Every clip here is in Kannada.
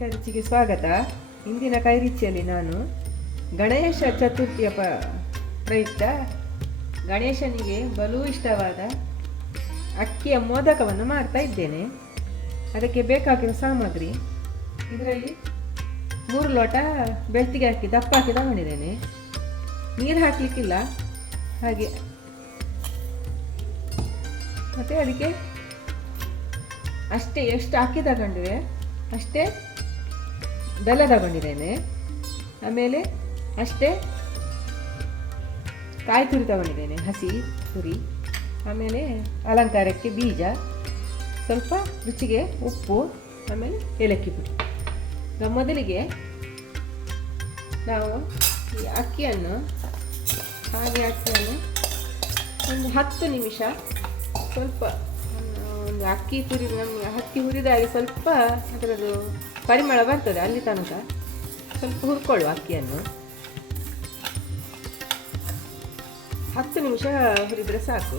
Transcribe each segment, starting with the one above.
ಕೈರುಚಿಗೆ ಸ್ವಾಗತ. ಇಂದಿನ ಕೈರುಚಿಯಲ್ಲಿ ನಾನು ಗಣೇಶ ಚತುರ್ಥಿಯ ಪ್ರಯುಕ್ತ ಗಣೇಶನಿಗೆ ಬಲು ಇಷ್ಟವಾದ ಅಕ್ಕಿಯ ಮೋದಕವನ್ನು ಮಾಡ್ತಾ ಇದ್ದೇನೆ. ಅದಕ್ಕೆ ಬೇಕಾಗಿರೋ ಸಾಮಗ್ರಿ ಇದರಲ್ಲಿ 3 ಲೋಟ ಬೆಳ್ತಿಗೆ ಅಕ್ಕಿ ದಪ್ಪ ಹಾಕಿ ತಗೊಂಡಿದ್ದೇನೆ. ನೀರು ಹಾಕಲಿಕ್ಕಿಲ್ಲ ಹಾಗೆ. ಮತ್ತು ಅದಕ್ಕೆ ಅಷ್ಟೇ ಎಷ್ಟು ಅಕ್ಕಿ ತಗೊಂಡಿವೆ ಅಷ್ಟೇ ಬೆಲ್ಲ ತಗೊಂಡಿದ್ದೇನೆ. ಆಮೇಲೆ ಅಷ್ಟೇ ಕಾಯಿ ತುರಿ ತಗೊಂಡಿದ್ದೇನೆ, ಹಸಿ ತುರಿ. ಆಮೇಲೆ ಅಲಂಕಾರಕ್ಕೆ ಬೀಜ, ಸ್ವಲ್ಪ ರುಚಿಗೆ ಉಪ್ಪು, ಆಮೇಲೆ ಏಲಕ್ಕಿ ಪುಡಿ. ಮೊದಲಿಗೆ ನಾವು ಈ ಅಕ್ಕಿಯನ್ನು ಒಂದು 10 ನಿಮಿಷ ಸ್ವಲ್ಪ ಒಂದು ಅಕ್ಕಿ ಹುರಿದಾಗಿ ಸ್ವಲ್ಪ ಅದರದ್ದು ಪರಿಮಳ ಬರ್ತದೆ ಅಲ್ಲಿ ತನಕ ಸ್ವಲ್ಪ ಹುರ್ಕೊಳ್ಳುವ ಅಕ್ಕಿಯನ್ನು. 10 ನಿಮಿಷ ಹುರಿದರೆ ಸಾಕು.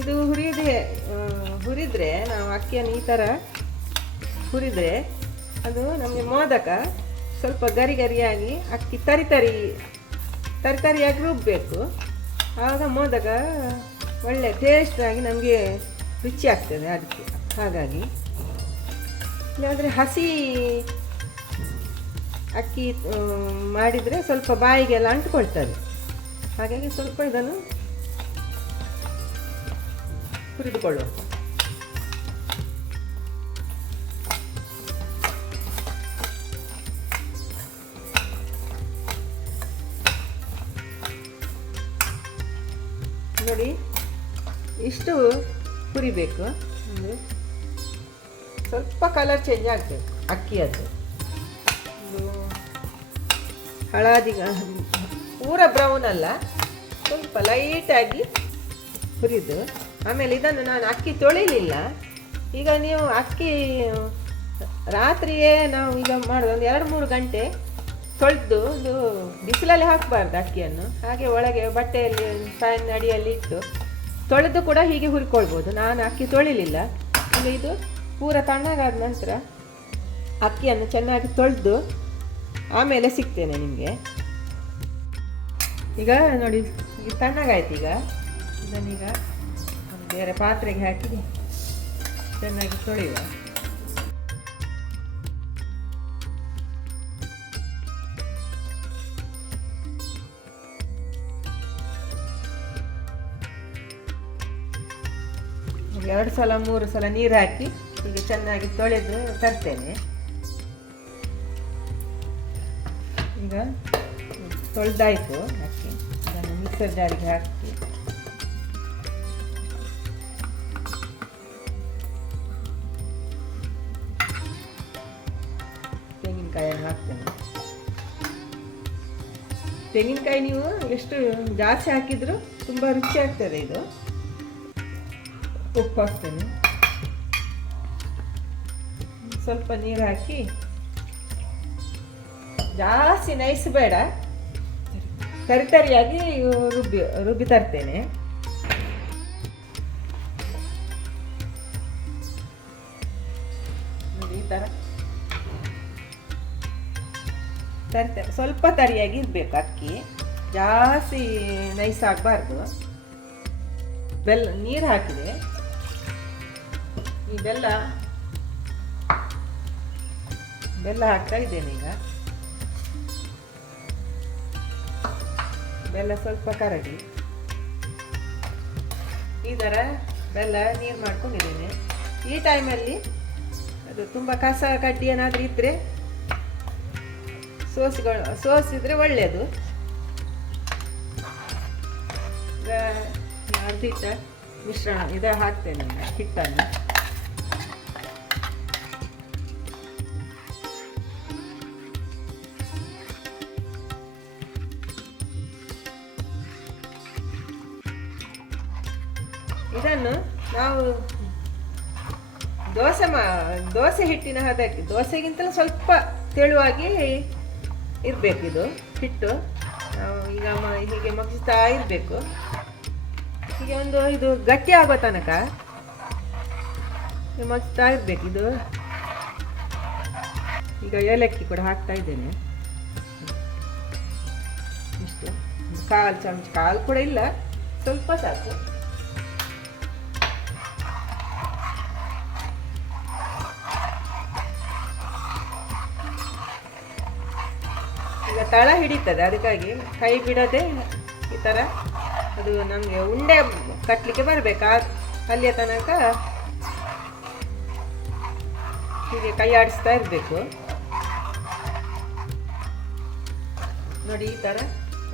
ಇದು ಹುರಿದ್ರೆ ನಾವು ಅಕ್ಕಿಯನ್ನು ಈ ಥರ ಹುರಿದ್ರೆ ಅದು ನಮಗೆ ಮೋದಕ ಸ್ವಲ್ಪ ಗರಿಯಾಗಿ ಅಕ್ಕಿ ತರಿಯಾಗಿ ರುಬ್ಬಬೇಕು. ಆಗ ಮೋದಕ ಒಳ್ಳೆ ಟೇಸ್ಟಾಗಿ ನಮಗೆ ರುಚಿ ಆಗ್ತದೆ ಅದಕ್ಕೆ. ಹಾಗಾಗಿ ಇಲ್ಲಾಂದರೆ ಹಸಿ ಅಕ್ಕಿ ಮಾಡಿದರೆ ಸ್ವಲ್ಪ ಬಾಯಿಗೆಲ್ಲ ಅಂಟುಕೊಳ್ತದೆ. ಹಾಗಾಗಿ ಸ್ವಲ್ಪ ಇದನ್ನು ಹುರಿದುಕೊಳ್ಳುವ. ನೋಡಿ, ಇಷ್ಟು ಹುರಿಬೇಕು. ಒಂದು ಸ್ವಲ್ಪ ಕಲರ್ ಚೇಂಜ್ ಆಗಬೇಕು ಅಕ್ಕಿಯದ್ದು. ಹಳದಿ ಪೂರ ಬ್ರೌನ್ ಅಲ್ಲ, ಸ್ವಲ್ಪ ಲೈಟಾಗಿ ಹುರಿದು. ಆಮೇಲೆ ಇದನ್ನು ನಾನು ಅಕ್ಕಿ ತೊಳಿಲಿಲ್ಲ. ಈಗ ನೀವು ಅಕ್ಕಿ ರಾತ್ರಿಯೇ ನಾವು ಈಗ ಮಾಡೋದು, ಒಂದು 2-3 ಗಂಟೆ ತೊಳೆದು ಒಂದು ಬಿಸಿಲಲ್ಲಿ ಹಾಕಬಾರ್ದು ಅಕ್ಕಿಯನ್ನು. ಹಾಗೆ ಒಳಗೆ ಬಟ್ಟೆಯಲ್ಲಿ ಫ್ಯಾನ್ ಅಡಿಯಲ್ಲಿ ಇಟ್ಟು ತೊಳೆದು ಕೂಡ ಹೀಗೆ ಹುರ್ಕೊಳ್ಬೋದು. ನಾನು ಅಕ್ಕಿ ತೊಳಿಲಿಲ್ಲ. ಈಗ ಇದು ಪೂರ ತಣ್ಣಗಾದ ನಂತರ ಅಕ್ಕಿಯನ್ನು ಚೆನ್ನಾಗಿ ತೊಳೆದು ಆಮೇಲೆ ಸಿಗ್ತೇನೆ ನಿಮಗೆ. ಈಗ ನೋಡಿ, ಈಗ ತಣ್ಣಗಾಯ್ತು. ಈಗ ಇದನ್ನೀಗ ಒಂದು ಬೇರೆ ಪಾತ್ರೆಗೆ ಹಾಕಿ ಚೆನ್ನಾಗಿ ತೊಳೆಯುವ. ಎರಡು ಸಲ 3 ಸಲ ನೀರು ಹಾಕಿ ಹೀಗೆ ಚೆನ್ನಾಗಿ ತೊಳೆದು ತರ್ತೇನೆ. ಈಗ ತೊಳೆದಾಯಿತು ಅಕ್ಕಿ. ಅದನ್ನು ಮಿಕ್ಸರ್ ಜಾರಿಗೆ ಹಾಕಿ ತೆಂಗಿನಕಾಯನ್ನು ಹಾಕ್ತೇನೆ. ತೆಂಗಿನಕಾಯಿ ನೀವು ಎಷ್ಟು ಜಾಸ್ತಿ ಹಾಕಿದರೂ ತುಂಬ ರುಚಿ ಆಗ್ತದೆ. ಇದು ಉಪ್ಪು ಹಾಕ್ತೇನೆ, ಸ್ವಲ್ಪ ನೀರು ಹಾಕಿ. ಜಾಸ್ತಿ ನೈಸ್ ಬೇಡ, ತರಿಯಾಗಿ ರುಬ್ಬಿ ತರ್ತೇನೆ. ಈ ಥರ ತರ್ತೇನೆ. ಸ್ವಲ್ಪ ತರಿಯಾಗಿ ಇರಬೇಕು ಅಕ್ಕಿ, ಜಾಸ್ತಿ ನೈಸ್ ಆಗಬಾರ್ದು. ಬೆಲ್ಲ ನೀರು ಹಾಕಿದೆ. ಈ ಬೆಲ್ಲ ಹಾಕ್ತಾ ಇದ್ದೇನೆ. ಈಗ ಬೆಲ್ಲ ಸ್ವಲ್ಪ ಕರಗಿ ಈ ಥರ ಬೆಲ್ಲ ನೀರು ಮಾಡ್ಕೊಂಡಿದ್ದೇನೆ. ಈ ಟೈಮಲ್ಲಿ ಅದು ತುಂಬ ಕಸ ಕಡ್ಡಿ ಏನಾದರೂ ಇದ್ದರೆ ಸೋಸಿದ್ರೆ ಒಳ್ಳೆಯದು. ಅರ್ಧಿಟ್ಟ ಮಿಶ್ರಣ ಇದು ಹಾಕ್ತೇನೆ ಹಿಟ್ಟನ್ನು. ಇದನ್ನು ನಾವು ದೋಸೆ ಹಿಟ್ಟಿನ ಹದಕ್ಕೆ, ದೋಸೆಗಿಂತಲೂ ಸ್ವಲ್ಪ ತೆಳುವಾಗಿ ಇರಬೇಕು ಇದು ಹಿಟ್ಟು. ನಾವು ಈಗ ಹೀಗೆ ಮಗ್ಸ್ತಾ ಇರಬೇಕು. ಹೀಗೆ ಒಂದು ಇದು ಗಟ್ಟಿ ಆಗೋ ತನಕ ಮಗ್ಸ್ತಾ ಇರಬೇಕು. ಇದು ಈಗ ಏಲಕ್ಕಿ ಕೂಡ ಹಾಕ್ತಾ ಇದ್ದೇನೆ. ಇಷ್ಟು ಕಾಲು ಚಮಚ, ಕಾಲು ಕೂಡ ಇಲ್ಲ, ಸ್ವಲ್ಪ ಸಾಕು. ಈಗ ತಳ ಹಿಡಿತದೆ, ಅದಕ್ಕಾಗಿ ಕೈ ಬಿಡದೆ ಈ ಥರ ಅದು ನಮಗೆ ಉಂಡೆ ಕಟ್ಟಲಿಕ್ಕೆ ಬರಬೇಕಾ ಅಲ್ಲಿಯ ತನಕ ಹೀಗೆ ಕೈ ಆಡಿಸ್ತಾ ಇರಬೇಕು. ನೋಡಿ ಈ ಥರ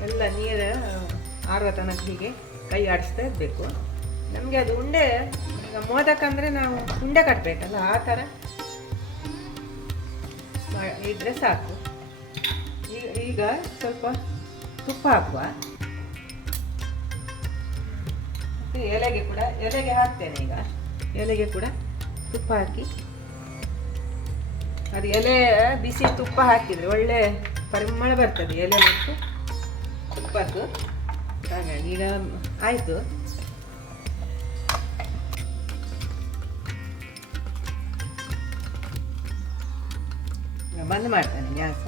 ಎಲ್ಲ ನೀರು ಆರುವ ತನಕ ಹೀಗೆ ಕೈ ಆಡಿಸ್ತಾ ಇರಬೇಕು. ನಮಗೆ ಅದು ಉಂಡೆ, ಈಗ ಮೋದಕ ಅಂದರೆ ನಾವು ಉಂಡೆ ಕಟ್ಟಬೇಕಲ್ಲ, ಆ ಥರ ಇದ್ರೆ ಸಾಕು. ಈಗ ಸ್ವಲ್ಪ ತುಪ್ಪ ಹಾಕುವ. ಎಲೆಗೆ ಹಾಕ್ತೇನೆ. ಈಗ ಎಲೆಗೆ ಕೂಡ ತುಪ್ಪ ಹಾಕಿ, ಅದು ಎಲೆ ಬಿಸಿ ತುಪ್ಪ ಹಾಕಿದರೆ ಒಳ್ಳೆ ಪರಿಮಳ ಬರ್ತದೆ ಎಲೆ ಮತ್ತು ತುಪ್ಪದ್ದು. ಹಾಗಾಗಿ ಈಗ ಆಯಿತು. ಬಂದ್ ಮಾಡ್ತಾನೆ ಗ್ಯಾಸ್.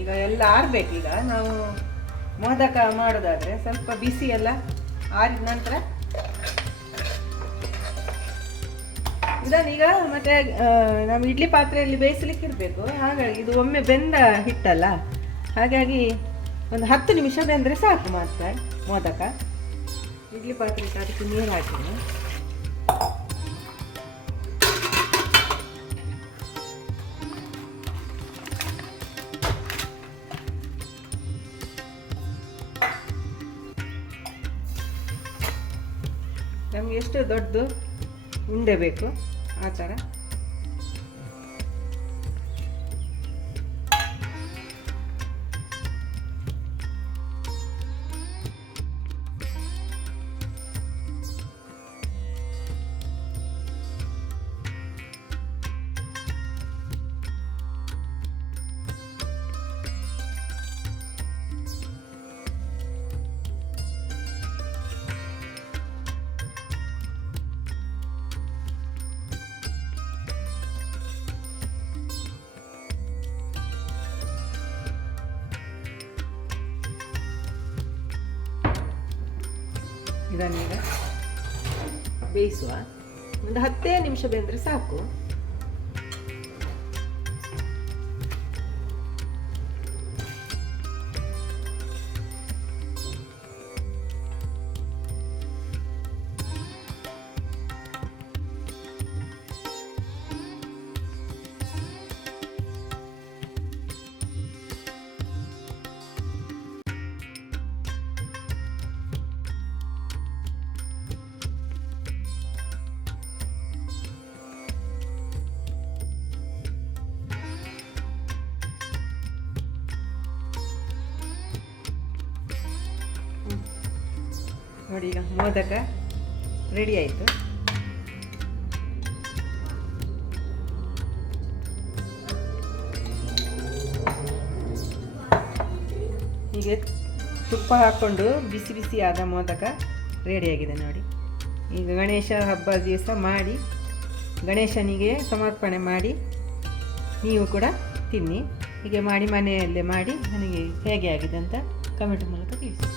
ಈಗ ಎಲ್ಲ ಆರ್ಬೇಕು. ಈಗ ನಾವು ಮೋದಕ ಮಾಡೋದಾದ್ರೆ ಸ್ವಲ್ಪ ಬಿಸಿ ಎಲ್ಲ ಆರಿದ ನಂತರ ಇದನ್ನೀಗ ಮತ್ತೆ ನಾವು ಇಡ್ಲಿ ಪಾತ್ರೆಯಲ್ಲಿ ಬೇಯಿಸಲಿಕ್ಕೆ ಇರಬೇಕು. ಹಾಗಾಗಿ ಇದು ಒಮ್ಮೆ ಬೆಂದ ಹಿಟ್ಟಲ್ಲ, ಹಾಗಾಗಿ ಒಂದು 10 ನಿಮಿಷ ಬೆಂದರೆ ಸಾಕು. ಮಾತ್ರ ಮೋದಕ ಇಡ್ಲಿ ಪಾತ್ರೆ ಅದಕ್ಕೆ ನೀರು ಹಾಕಿದೆ. ನಮಗೆ ಎಷ್ಟು ದೊಡ್ಡದು ಉಂಡೆ ಬೇಕು ಆ ಥರ. ಇದನ್ನೀಗ ಬೇಯಿಸುವ. ಒಂದು 10 ನಿಮಿಷ ಬೆಂದರೆ ಸಾಕು. ನೋಡಿ ಈಗ ಮೋದಕ ರೆಡಿ ಆಯಿತು. ಹೀಗೆ ತುಪ್ಪ ಹಾಕ್ಕೊಂಡು ಬಿಸಿ ಬಿಸಿಯಾದ ಮೋದಕ ರೆಡಿಯಾಗಿದೆ ನೋಡಿ. ಈಗ ಗಣೇಶ ಹಬ್ಬ ದಿವಸ ಮಾಡಿ ಗಣೇಶನಿಗೆ ಸಮರ್ಪಣೆ ಮಾಡಿ ನೀವು ಕೂಡ ತಿನ್ನಿ. ಹೀಗೆ ಮಾಡಿ ಮನೆಯಲ್ಲೇ ಮಾಡಿ ನನಗೆ ಹೇಗೆ ಆಗಿದೆ ಅಂತ ಕಮೆಂಟ್ ಮೂಲಕ ತಿಳಿಸಿ.